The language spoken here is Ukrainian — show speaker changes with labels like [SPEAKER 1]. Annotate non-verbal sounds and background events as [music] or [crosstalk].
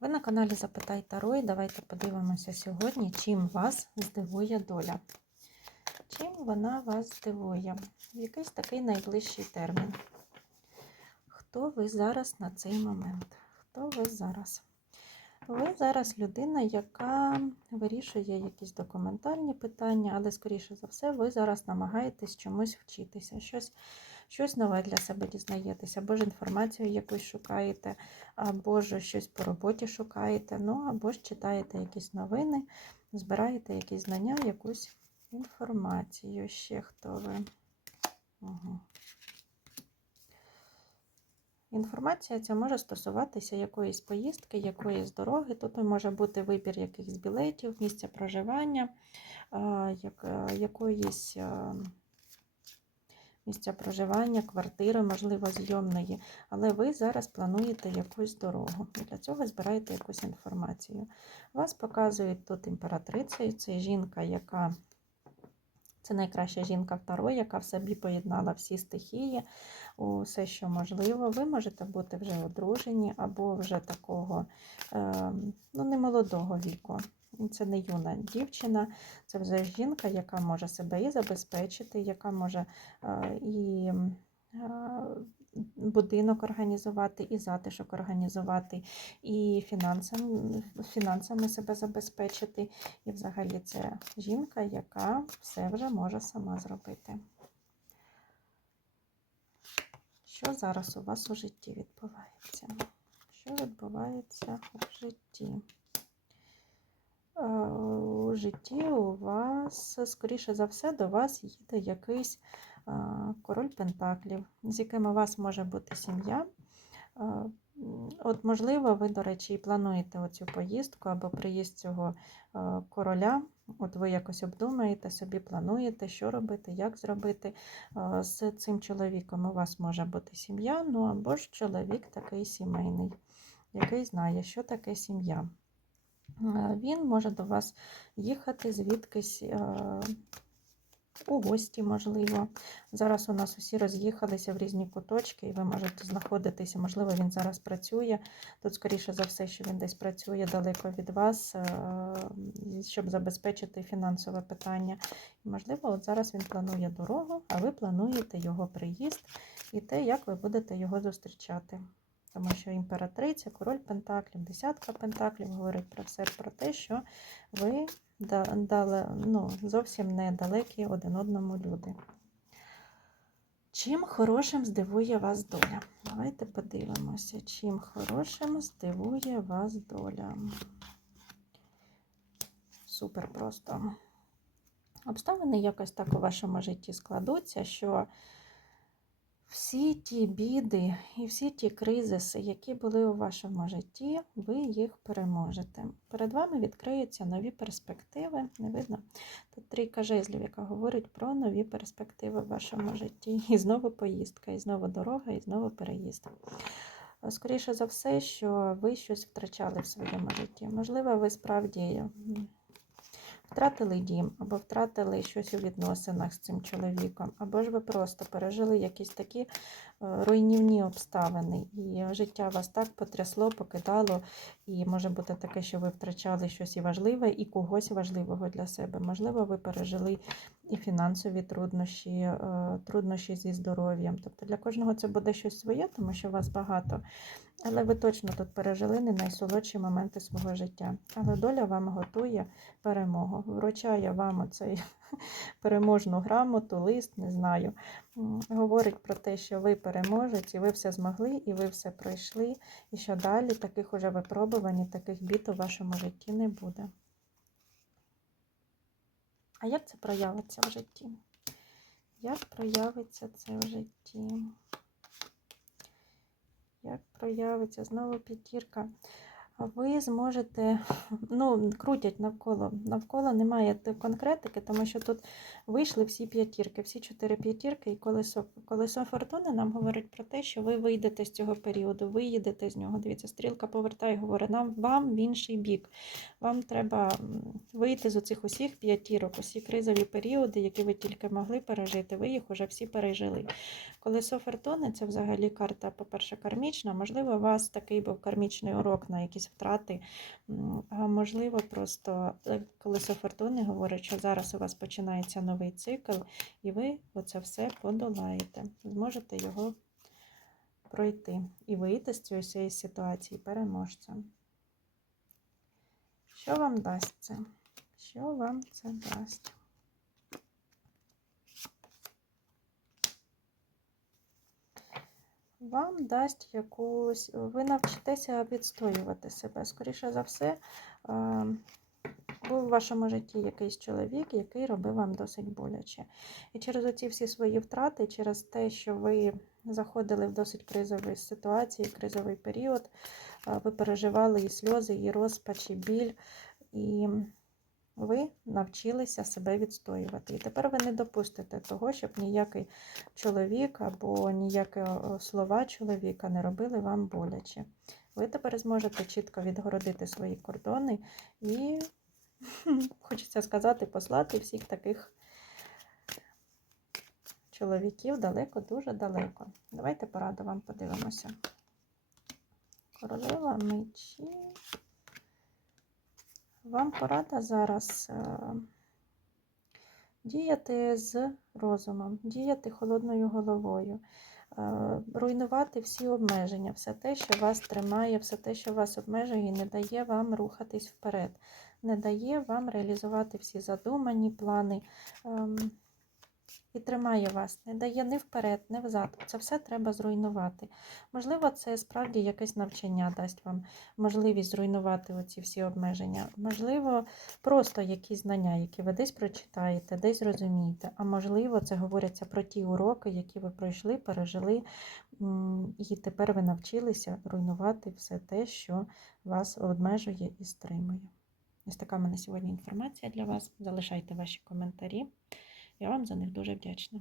[SPEAKER 1] Ви на каналі Запитай Таро і давайте подивимося сьогодні, чим вас здивує доля. Чим вона вас здивує? В якийсь такий найближчий термін. Хто ви зараз на цей момент? Хто ви зараз? Ви зараз людина, яка вирішує якісь документальні питання, але, скоріше за все, ви зараз намагаєтесь чомусь вчитися, щось, щось нове для себе дізнаєтеся, або ж інформацію якусь шукаєте, або ж щось по роботі шукаєте, ну або ж читаєте якісь новини, збираєте якісь знання, якусь інформацію. Ще хто ви? Угу. Інформація ця може стосуватися якоїсь поїздки, якоїсь дороги. Тут може бути вибір якихось білетів, місця проживання, якоїсь місця проживання, квартири, можливо, зйомної. Але ви зараз плануєте якусь дорогу. І для цього збираєте якусь інформацію. Вас показують тут імператрицею, це жінка, яка. Це найкраща жінка Таро, яка в собі поєднала всі стихії, усе, що можливо. Ви можете бути вже одружені або вже такого ну, не віку. Це не юна дівчина, це вже жінка, яка може себе і забезпечити, яка може і будинок організувати, і затишок організувати, і фінансами, фінансами себе забезпечити. І взагалі це жінка, яка все вже може сама зробити. Що зараз у вас у житті відбувається? Що відбувається у житті? У житті у вас, скоріше за все, до вас їде якийсь король Пентаклів, з яким у вас може бути сім'я. От, можливо, ви, до речі, і плануєте оцю поїздку або приїзд цього короля. От ви якось обдумаєте, собі плануєте, що робити, як зробити. З цим чоловіком у вас може бути сім'я, ну або ж чоловік такий сімейний, який знає, що таке сім'я. Він може до вас їхати звідкись у гості, можливо. Зараз у нас усі роз'їхалися в різні куточки, і ви можете знаходитися, можливо, він зараз працює. Тут, скоріше за все, що він десь працює далеко від вас, е, щоб забезпечити фінансове питання. І, можливо, от зараз він планує дорогу, а ви плануєте його приїзд і те, як ви будете його зустрічати. Тому що імператриця, король Пентаклів, десятка Пентаклів говорить про все, про те, що ви дали, ну, зовсім недалекі один одному люди. Чим хорошим здивує вас доля? Давайте подивимося, чим хорошим здивує вас доля. Супер просто. Обставини якось так у вашому житті складуться, що всі ті біди і всі ті кризиси, які були у вашому житті, ви їх переможете. Перед вами відкриються нові перспективи. Не видно? Тут трійка жезлів, яка говорить про нові перспективи в вашому житті. І знову поїздка, і знову дорога, і знову переїзд. Скоріше за все, що ви щось втрачали в своєму житті. Можливо, ви справді Втратили дім, або втратили щось у відносинах з цим чоловіком, або ж ви просто пережили якісь такі е, руйнівні обставини, і життя вас так потрясло, покидало, і може бути таке, що ви втрачали щось і важливе, і когось важливого для себе. Можливо, ви пережили і фінансові труднощі, е, труднощі зі здоров'ям. Тобто для кожного це буде щось своє, тому що вас багато. Але ви точно тут пережили не найсолодші моменти свого життя. Але доля вам готує перемогу. Вручає вам оцей [laughs] переможну грамоту, лист, не знаю. Говорить про те, що ви переможець, і ви все змогли, і ви все пройшли, і що далі таких уже випробувань, таких бід у вашому житті не буде. А як це проявиться в житті? Як проявиться це в житті? Як проявиться знову п'ятірка? Ви зможете, ну, крутять навколо. Навколо немає конкретики, тому що тут вийшли всі п'ятірки, всі чотири п'ятірки і колесо. Колесо фортуни нам говорить про те, що ви вийдете з цього періоду, виїдете з нього. Дивіться, стрілка повертає, говорить, нам вам в інший бік. Вам треба вийти з оцих усіх п'ятірок, усі кризові періоди, які ви тільки могли пережити, ви їх вже всі пережили. Колесо фортуни це взагалі карта, по-перше, кармічна. Можливо, у вас такий був кармічний урок на якісь втрати. А можливо, просто е, колесо фортуни говорить, що зараз у вас починається новий цикл, і ви оце все подолаєте. Зможете його пройти і вийти з цієї ситуації переможцем. Що вам дасть це? Що вам це дасть? Вам дасть якусь. Ви навчитеся відстоювати себе. Скоріше за все, е, був у вашому житті якийсь чоловік, який робив вам досить боляче. І через оці всі свої втрати, через те, що ви заходили в досить кризові ситуації, кризовий період, е, ви переживали і сльози, і розпач, і біль. І ви навчилися себе відстоювати. І тепер ви не допустите того, щоб ніякий чоловік або ніякі слова чоловіка не робили вам боляче. Ви тепер зможете чітко відгородити свої кордони і, [laughs] хочеться сказати, послати всіх таких чоловіків далеко, дуже далеко. Давайте пораду вам подивимося. Королева мечі. Вам порада зараз е, діяти з розумом, діяти холодною головою, е, руйнувати всі обмеження, все те, що вас тримає, все те, що вас обмежує, і не дає вам рухатись вперед, не дає вам реалізувати всі задумані плани. І тримає вас, не дає ні вперед, ні взад. Це все треба зруйнувати. Можливо, це справді якесь навчання дасть вам можливість зруйнувати оці всі обмеження. Можливо, просто якісь знання, які ви десь прочитаєте, десь зрозумієте. А можливо, це говориться про ті уроки, які ви пройшли, пережили, і тепер ви навчилися руйнувати все те, що вас обмежує і стримує. Ось така в мене сьогодні інформація для вас. Залишайте ваші коментарі. Я вам за них дуже вдячна.